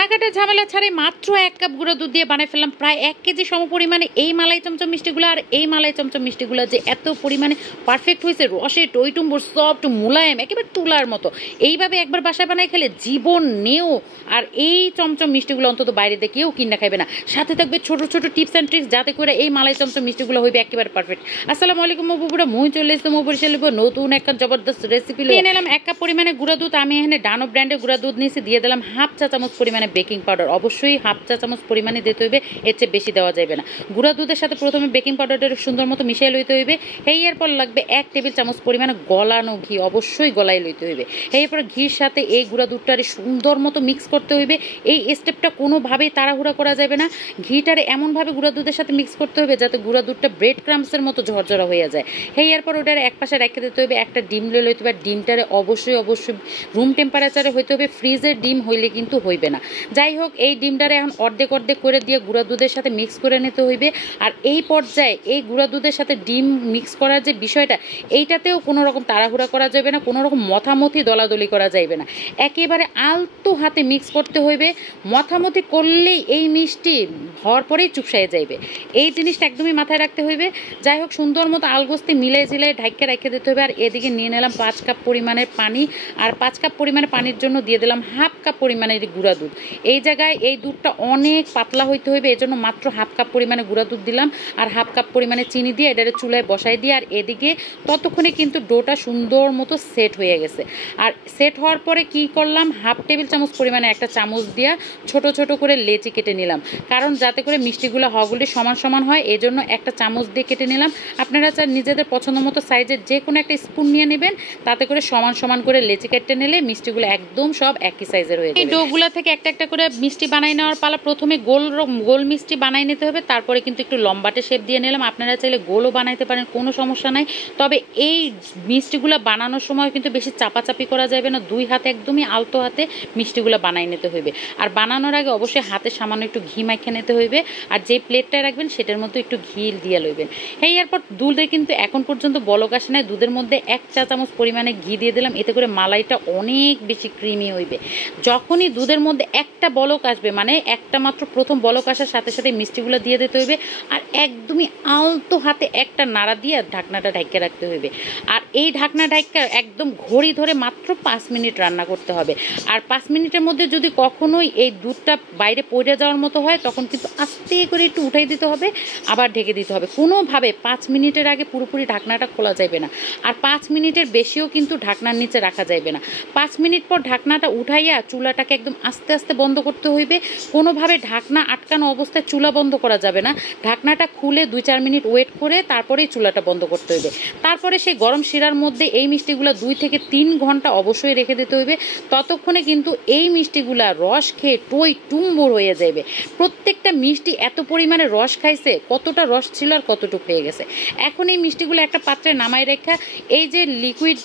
টাকাটা ঝামেলা ছাড়াই মাত্র 1 কাপ গুঁড়া দুধ দিয়ে বানাই ফেললাম প্রায় 1 কেজি সমপরিমাণে এই মালাই চমচম মিষ্টিগুলো। আর এই মালাই চমচম মিষ্টিগুলো যে এত পরিমাণে পারফেক্ট হয়েছে, রসে টইটুম্বুর সফট মুলায়েম একেবারে তুলার মতো। এইভাবে একবার বাসায় বানাই খেলে জীবন নেও আর এই চমচম মিষ্টিগুলো অন্তত বাইরে দিয়ে কেউ কিনা খাইবে না। সাথে থাকবে ছোট ছোট টিপস অ্যান্ড ট্রিক্স যাতে করে এই মালাই চমচম মিষ্টিগুলো হইবে একেবারে পারফেক্ট। আসসালামু আলাইকুম বন্ধুরা, মুই চলে এসেছি বরিশাল নতুন একটা জবরদস্ত রেসিপি নিয়ে নিলাম। 1 কাপ পরিমাণে গুঁড়া দুধ, আমি এখানে ডানো ব্র্যান্ডের গুঁড়া দুধ নিয়েছি। দিয়ে দিলাম হাফ চা চামচ পরিমাণে বেকিং পাউডার, অবশ্যই হাফ চা চামচ পরিমাণে দিতে হইবে, এর চেয়ে বেশি দেওয়া যাবে না। গুঁড়া দুধের সাথে প্রথমে বেকিং পাউডারটা সুন্দর মতো মিশিয়ে লইতে হইবে। এরপর লাগবে 1 টেবিল চামচ পরিমাণে গলানো ঘি, অবশ্যই গলাই লইতে হইবে। এরপর ঘির সাথে এই গুঁড়া দুধটারে সুন্দর মতো মিক্স করতে হইবে। এই স্টেপটা কোনোভাবেই তাড়াহুড়া করা যাবে না। ঘিটারে এমনভাবে গুঁড়া দুধের সাথে মিক্স করতে হবে যাতে গুঁড়া দুধটা ব্রেড ক্রামসের মতো ঝরঝরা হয়ে যায়। এরপর ওটারে এক পাশে রেখে দিতে হইবে। একটা ডিম লইতে হবে, ডিমটারে অবশ্যই রুম টেম্পারেচারে হইতে হবে, ফ্রিজের ডিম হইলে কিন্তু হইবে না। যাই হোক, এই ডিমটারে এখন অর্ধেক করে দিয়ে গুঁড়া দুধের সাথে মিক্স করে নিতে হইবে। আর এই পর্যায়ে এই গুঁড়া দুধের সাথে ডিম মিক্স করার যে বিষয়টা, এইটাতেও কোনো রকম তাড়াহুড়া করা যাবে না, কোনো রকম মথামথি দলাদলি করা যাবে না। একেবারে আলতো হাতে মিক্স করতে হইবে। মথামথি করলেই এই মিষ্টি হওয়ার পরেই চুপসাইয়ে যাইবে, এই জিনিসটা একদমই মাথায় রাখতে হইবে। যাই হোক, সুন্দর মতো আলগোস্তে মিলাই ঝিলাই ঢাইকে রেখে দিতে হবে। আর এদিকে নিয়ে নিলাম 5 কাপ পরিমাণের পানি, আর 5 কাপ পরিমাণের পানির জন্য দিয়ে দিলাম হাফ কাপ পরিমাণের গুঁড়া দুধ। এই জায়গায় এই দুধটা অনেক পাতলা হইতে হইবে, এই জন্য মাত্র হাফ কাপ পরিমাণে গুঁড়া দুধ দিলাম আর হাফ কাপ পরিমাণে চিনি দিয়ে এটারে চুলায় বসাই দিয়ে, আর এদিকে ততক্ষণে কিন্তু ডোটা সুন্দর মতো সেট হয়ে গেছে। আর সেট হওয়ার পরে কি করলাম, হাফ টেবিল চামচ পরিমাণে একটা চামচ দিয়ে ছোট ছোট করে লেচি কেটে নিলাম, কারণ যাতে করে মিষ্টিগুলো হগুলি সমান সমান হয়, এই জন্য একটা চামচ দিয়ে কেটে নিলাম। আপনারা চান নিজেদের পছন্দ মতো সাইজের যে কোনো একটা স্পুন নিয়ে নেবেন, তাতে করে সমান সমান করে লেচি কেটে নিলে মিষ্টিগুলো একদম সব একই সাইজের হয়ে যাবে। এই ডোগুলা থেকে একটা একটা করে মিষ্টি বানাই নেওয়ার পালা। প্রথমে গোল মিষ্টি বানাই নিতে হবে, তারপরে কিন্তু একটু লম্বাটে শেপ দিয়ে নিলাম। আপনারা চাইলে গোলও বানাইতে পারেন, কোনো সমস্যা নাই। তবে এই মিষ্টিগুলো বানানোর সময় কিন্তু বেশি চাপাচাপি করা যাবে না, 2 হাতে একদমই আলতো হাতে মিষ্টিগুলো বানাই নিতে হইবে। আর বানানোর আগে অবশ্যই হাতে সামান্য একটু ঘি মাখিয়ে নিতে হইবে, আর যে প্লেটটায় রাখবেন সেটার মধ্যে একটু ঘি দিয়ে লইবেন। এরপর দুধে কিন্তু এখন পর্যন্ত বলক আসে নাই, দুধের মধ্যে 1 চা চামচ পরিমাণে ঘি দিয়ে দিলাম, এতে করে মালাইটা অনেক বেশি ক্রিমি হইবে। যখনই দুধের মধ্যে একটা বলক আসবে, মানে একটা মাত্র প্রথম বলক আসার সাথে সাথে মিষ্টিগুলো দিয়ে দিতে হইবে, আর একদমই আলতো হাতে একটা নাড়া দিয়ে ঢাকনাটা ঢাইকে রাখতে হইবে। আর এই ঢাকনা ঢাইকা একদম ঘড়ি ধরে মাত্র 5 মিনিট রান্না করতে হবে। আর 5 মিনিটের মধ্যে যদি কখনোই এই দুধটা বাইরে পড়ে যাওয়ার মতো হয়, তখন কিন্তু আস্তে করে একটু উঠাই দিতে হবে, আবার ঢেকে দিতে হবে। কোনোভাবে 5 মিনিটের আগে পুরোপুরি ঢাকনাটা খোলা যাবে না, আর 5 মিনিটের বেশিও কিন্তু ঢাকনার নিচে রাখা যাবে না। 5 মিনিট পর ঢাকনাটা উঠাইয়া চুলাটাকে একদম আস্তে আস্তে বন্ধ করতে হইবে। কোনোভাবে ঢাকনা আটকানো অবস্থায় চুলা বন্ধ করা যাবে না। ঢাকনাটা খুলে 2-4 মিনিট ওয়েট করে তারপরেই চুলাটা বন্ধ করতে হইবে। তারপরে সেই গরম শিরার মধ্যে এই মিষ্টিগুলো 2 থেকে 3 ঘন্টা অবশ্যই রেখে দিতে হইবে। ততক্ষণে কিন্তু এই মিষ্টিগুলা রস খেয়ে টই টুম্বুর হয়ে যাবে। প্রত্যেকটা মিষ্টি এত পরিমাণে রস খাইছে, কতটা রস ছিল আর কতটুকু হয়ে গেছে। এখন এই মিষ্টিগুলো একটা পাত্রে নামাই রেখা এই যে লিকুইড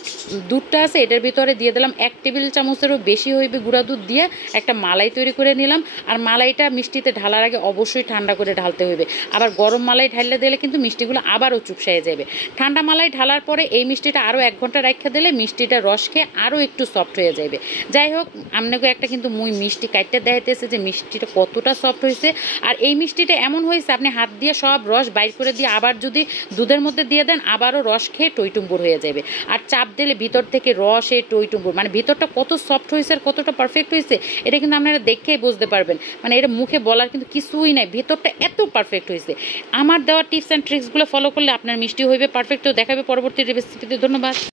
দুধটা আছে এটার ভিতরে দিয়ে দিলাম 1 টেবিল চামচেরও বেশি হইবে গুঁড়া দুধ দিয়ে একটা মালাই তৈরি করে নিলাম। আর মালাইটা মিষ্টিতে ঢালার আগে অবশ্যই ঠান্ডা করে ঢালতে হইবে, আবার গরম মালাই ঢাললে দিলে কিন্তু মিষ্টিগুলো আবারও চুপসাইয়ে যাবে। ঠান্ডা মালাই ঢালার পরে এই মিষ্টিটা আরও 1 ঘন্টা রাখা দিলে মিষ্টিটা রস খেয়ে আরও একটু সফট হয়ে যাবে। যাই হোক, আপনাকে একটা কিন্তু মুই মিষ্টি কাটতে দেখাইতেছে যে মিষ্টিটা কতটা সফট হয়েছে। আর এই মিষ্টিটা এমন হয়েছে, আপনি হাত দিয়ে সব রস বাইর করে দিয়ে আবার যদি দুধের মধ্যে দিয়ে দেন, আবারও রস খেয়ে টইটুম্বুর হয়ে যাবে। আর চাপ দিলে ভিতর থেকে রসে টইটুম্বুর, মানে ভিতরটা কত সফট হয়েছে আর কতটা পারফেক্ট হয়েছে এটা কিন্তু আপনারা দেখেই বুঝতে পারবেন। মানে এটা মুখে বলার কিন্তু কিছুই নাই, ভিতরটা এত পারফেক্ট হয়েছে। আমার দেওয়া টিপস অ্যান্ড ট্রিক্সগুলো ফলো করলে আপনার মিষ্টি হইবে পারফেক্ট। দেখাবে পরবর্তী রেসিপিতে। ধন্যবাদ।